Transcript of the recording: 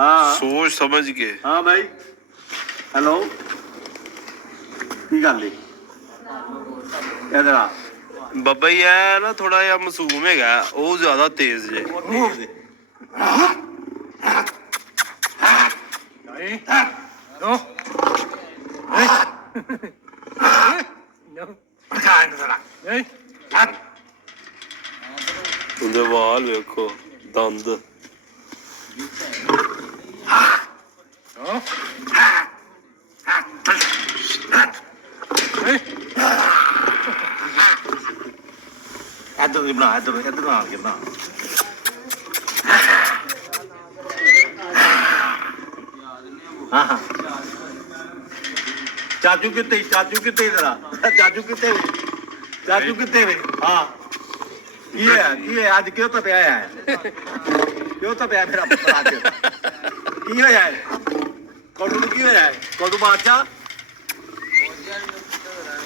हाँ सोच समझ के। हाँ भाई हेलो की गल इधर आ बाबा ही है ना थोड़ा जिहा मासूम है वो ज्यादा तेज जे। उंदे वाल वेखो दंद इधर नहीं बना इधर इधर बना के बना हाँ हाँ चाचू कितने जरा चाचू कितने वे हाँ की है आज क्यों तो प्याया है क्यों तो प्याया मेरा पुत्र आज की है कौन की है कौन बादशाह